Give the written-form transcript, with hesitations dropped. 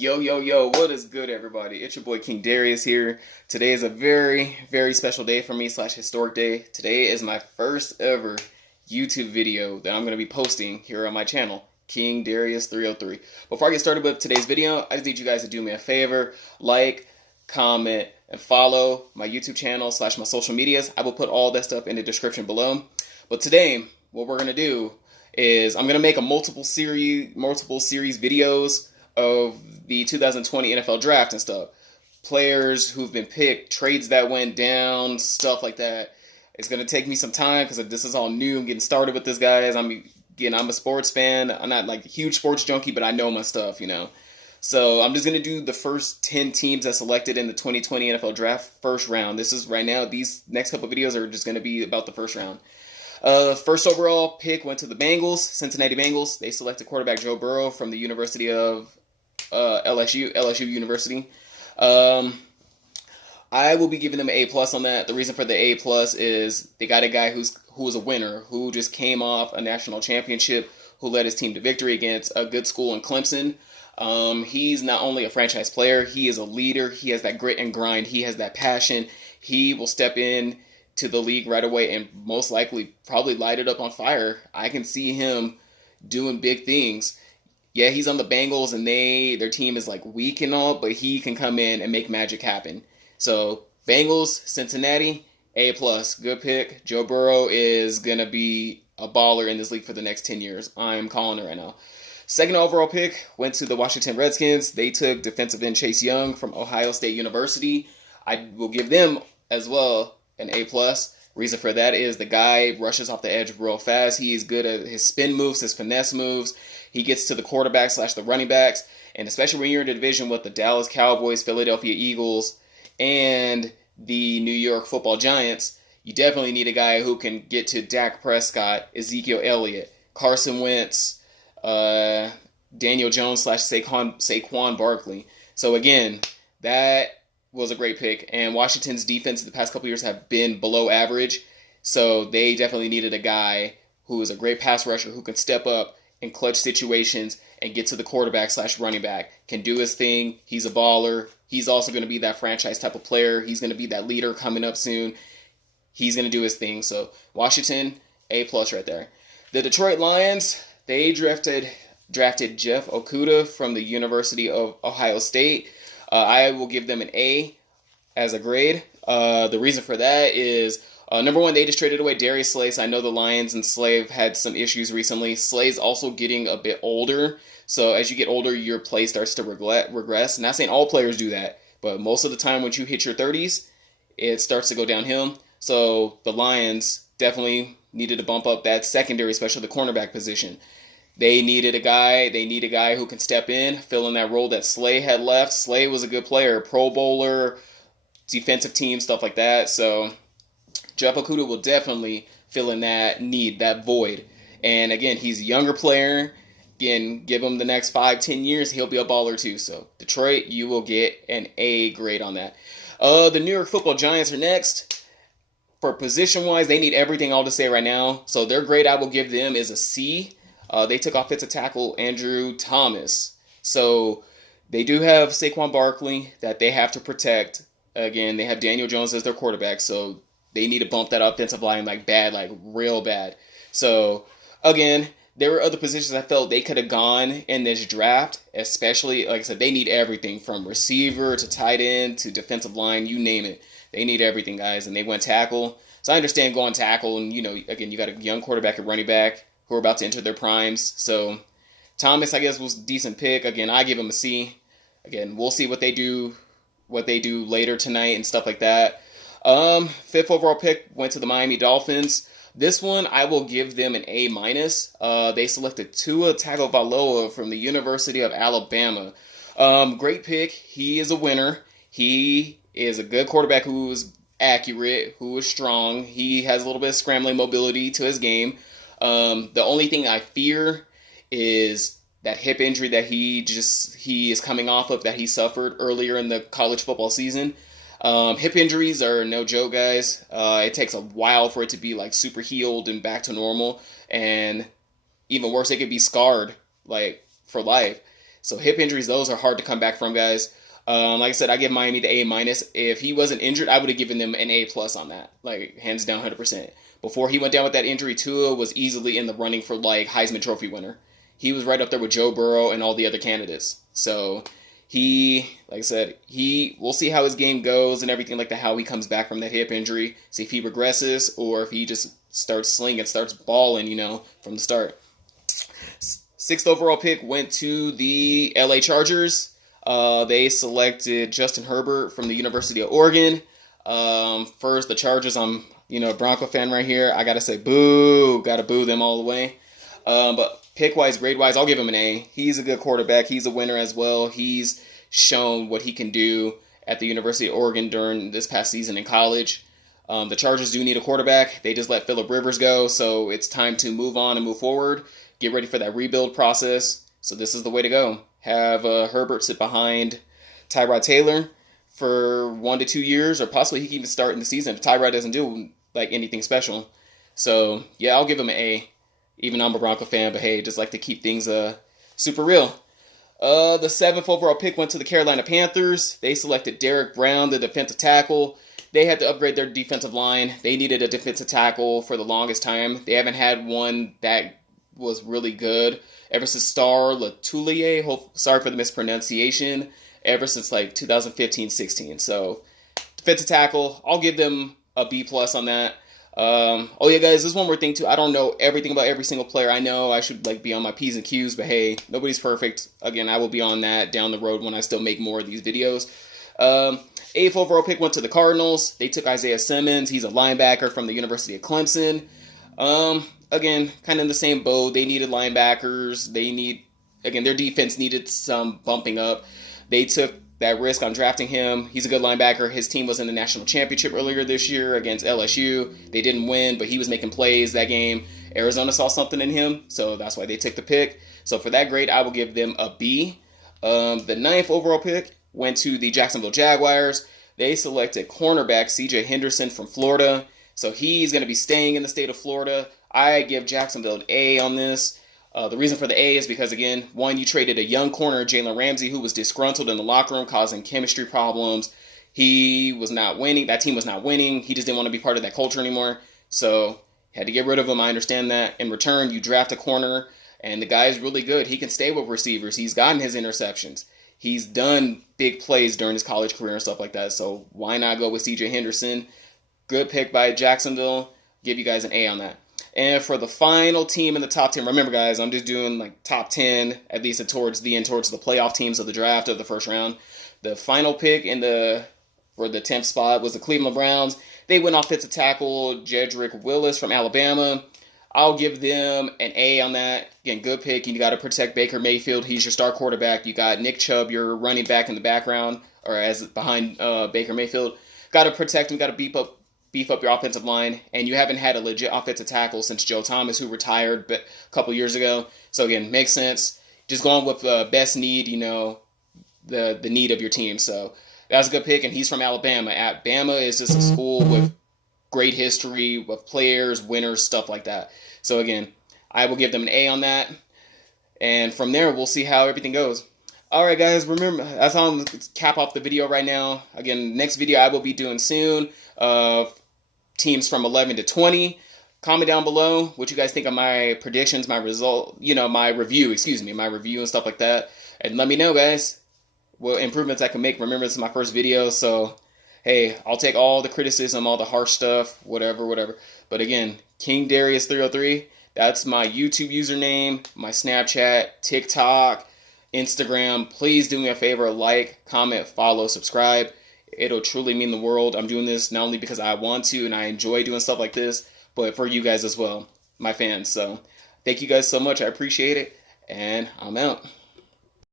Yo, yo, yo, what is good, everybody? It's your boy King Darius here. Today is a very, very special day for me, slash historic day. Today is my first ever YouTube video that I'm going to be posting here on my channel, King Darius 303. Before I get started with today's video, I just need you guys to do me a favor, like, comment, and follow my YouTube channel slash my social medias. I will put all that stuff in the description below. But today, what we're going to do is I'm going to make a multiple series videos of the 2020 NFL draft and stuff. Players who've been picked, trades that went down, stuff like that. It's going to take me some time because this is all new. I'm getting started with this, guys. I'm a sports fan. I'm not like a huge sports junkie, but I know my stuff, So I'm just going to do the first 10 teams that selected in the 2020 NFL draft first round. This is right now, these next couple videos are just going to be about the first round. First overall pick went to the Bengals, Cincinnati Bengals. They selected quarterback Joe Burrow from the University of LSU University. I will be giving them an A+ on that. The reason for the A+ is they got a guy who was a winner, who just came off a national championship, who led his team to victory against a good school in Clemson. He's not only a franchise player, he is a leader. He has that grit and grind. He has that passion. He will step in to the league right away and most likely probably light it up on fire. I can see him doing big things. Yeah, he's on the Bengals and their team is like weak and all, but he can come in and make magic happen. So Bengals, Cincinnati, A+, good pick. Joe Burrow is gonna be a baller in this league for the next 10 years. I'm calling it right now. Second overall pick went to the Washington Redskins. They took defensive end Chase Young from Ohio State University. I will give them as well an A+. Reason for that is the guy rushes off the edge real fast. He is good at his spin moves, his finesse moves. He gets to the quarterback slash the running backs. And especially when you're in a division with the Dallas Cowboys, Philadelphia Eagles, and the New York Football Giants, you definitely need a guy who can get to Dak Prescott, Ezekiel Elliott, Carson Wentz, Daniel Jones slash Saquon Barkley. So again, that was a great pick. And Washington's defense the past couple years have been below average. So they definitely needed a guy who is a great pass rusher who can step up in clutch situations and get to the quarterback slash running back, can do his thing. He's a baller. He's also going to be that franchise type of player. He's going to be that leader coming up soon. He's going to do his thing. So Washington, A+ right there. The Detroit Lions, they drafted Jeff Okudah from the University of Ohio State. I will give them an A as a grade. The reason for that is, number one, they just traded away Darius Slay. I know the Lions and Slay have had some issues recently. Slay's also getting a bit older. So as you get older, your play starts to regress. Not saying all players do that, but most of the time when you hit your 30s, it starts to go downhill. So the Lions definitely needed to bump up that secondary, especially the cornerback position. They need a guy who can step in, fill in that role that Slay had left. Slay was a good player, Pro Bowler, defensive team, stuff like that. So Jeff Okudah will definitely fill in that need, that void. And again, he's a younger player. Again, give him the next 5-10 years, he'll be a baller too. So Detroit, you will get an A grade on that. The New York Football Giants are next. For position-wise, they need everything all to say right now. So their grade I will give them is a C. They took offensive tackle Andrew Thomas. So they do have Saquon Barkley that they have to protect. Again, they have Daniel Jones as their quarterback, so they need to bump that offensive line like real bad. So again, there were other positions I felt they could have gone in this draft, especially, like I said, they need everything from receiver to tight end to defensive line, you name it. They need everything, guys, and they went tackle. So I understand going tackle, and, again, you got a young quarterback and running back who are about to enter their primes. So Thomas, I guess, was a decent pick. Again, I give him a C. Again, we'll see what they do later tonight and stuff like that. Fifth overall pick went to the Miami Dolphins. This one, I will give them an A-. They selected Tua Tagovailoa from the University of Alabama. Great pick. He is a winner. He is a good quarterback who is accurate, who is strong. He has a little bit of scrambling mobility to his game. The only thing I fear is that hip injury that he is coming off of, that he suffered earlier in the college football season. Hip injuries are no joke, guys. It takes a while for it to be like super healed and back to normal, and even worse, it could be scarred like for life. So hip injuries, those are hard to come back from, guys. Like I said, I give Miami the A-. If he wasn't injured, I would have given them an A+ on that, like hands down, 100%. Before he went down with that injury, Tua was easily in the running for like Heisman Trophy winner. He was right up there with Joe Burrow and all the other candidates. So like I said, we'll see how his game goes and everything like that, how he comes back from that hip injury. See if he regresses or if he just starts slinging, starts balling, from the start. 6th overall pick went to the LA Chargers. They selected Justin Herbert from the University of Oregon. First, the Chargers, I'm, a Bronco fan right here. I gotta say boo. Gotta boo them all the way. But pick-wise, grade-wise, I'll give him an A. He's a good quarterback. He's a winner as well. He's shown what he can do at the University of Oregon during this past season in college. The Chargers do need a quarterback. They just let Phillip Rivers go, so it's time to move on and move forward. Get ready for that rebuild process. So this is the way to go. Have Herbert sit behind Tyrod Taylor for 1 to 2 years, or possibly he can even start in the season if Tyrod doesn't do like anything special. So yeah, I'll give him an A. Even though I'm a Bronco fan, but hey, just like to keep things super real. The 7th overall pick went to the Carolina Panthers. They selected Derek Brown, the defensive tackle. They had to upgrade their defensive line. They needed a defensive tackle for the longest time. They haven't had one that was really good ever since Star Lotulelei. Sorry for the mispronunciation. Ever since like 2015-16. So defensive tackle, I'll give them a B+ on that. Oh yeah, guys, there's one more thing too. I don't know everything about every single player. I know I should like be on my P's and Q's, but hey, nobody's perfect. Again, I will be on that down the road when I still make more of these videos. 8th overall pick went to the Cardinals. They took Isaiah Simmons. He's a linebacker from the University of Clemson. Again, kind of in the same boat. They needed linebackers. Their defense needed some bumping up. They took that risk on drafting him. He's a good linebacker. His team was in the national championship earlier this year against LSU. They didn't win, but he was making plays that game. Arizona saw something in him, so that's why they took the pick. So for that grade, I will give them a B. The 9th overall pick went to the Jacksonville Jaguars. They selected cornerback CJ Henderson from Florida. So he's going to be staying in the state of Florida. I give Jacksonville an A on this. The reason for the A is because, again, one, you traded a young corner, Jalen Ramsey, who was disgruntled in the locker room, causing chemistry problems. He was not winning. That team was not winning. He just didn't want to be part of that culture anymore. So had to get rid of him. I understand that. In return, you draft a corner, and the guy is really good. He can stay with receivers. He's gotten his interceptions. He's done big plays during his college career and stuff like that. So why not go with CJ Henderson? Good pick by Jacksonville. Give you guys an A on that. And for the final team in the top 10, remember guys, I'm just doing like top 10, at least towards the end, towards the playoff teams of the draft of the first round. The final pick for the 10th spot was the Cleveland Browns. They went offensive tackle Jedrick Willis from Alabama. I'll give them an A on that. Again, good pick. You got to protect Baker Mayfield. He's your star quarterback. You got Nick Chubb, your running back in the background, or as behind Baker Mayfield. Got to protect him. Got to beef up your offensive line, and you haven't had a legit offensive tackle since Joe Thomas, who retired a couple years ago. So again, makes sense. Just going with best need, the need of your team. So that's a good pick, and he's from Alabama. Bama is just a school with great history, with players, winners, stuff like that. So again, I will give them an A on that, and from there, we'll see how everything goes. All right, guys, remember, that's how I'm going to cap off the video right now. Again, next video I will be doing soon. Teams from 11 to 20. Comment down below what you guys think of my predictions, my result, my review and stuff like that. And let me know, guys, what improvements I can make. Remember, this is my first video, so hey, I'll take all the criticism, all the harsh stuff, whatever. But again, King Darius 303, that's my YouTube username, my Snapchat, TikTok, Instagram. Please do me a favor, like, comment, follow, subscribe. It'll truly mean the world. I'm doing this not only because I want to and I enjoy doing stuff like this, but for you guys as well, my fans. So thank you guys so much. I appreciate it, and I'm out.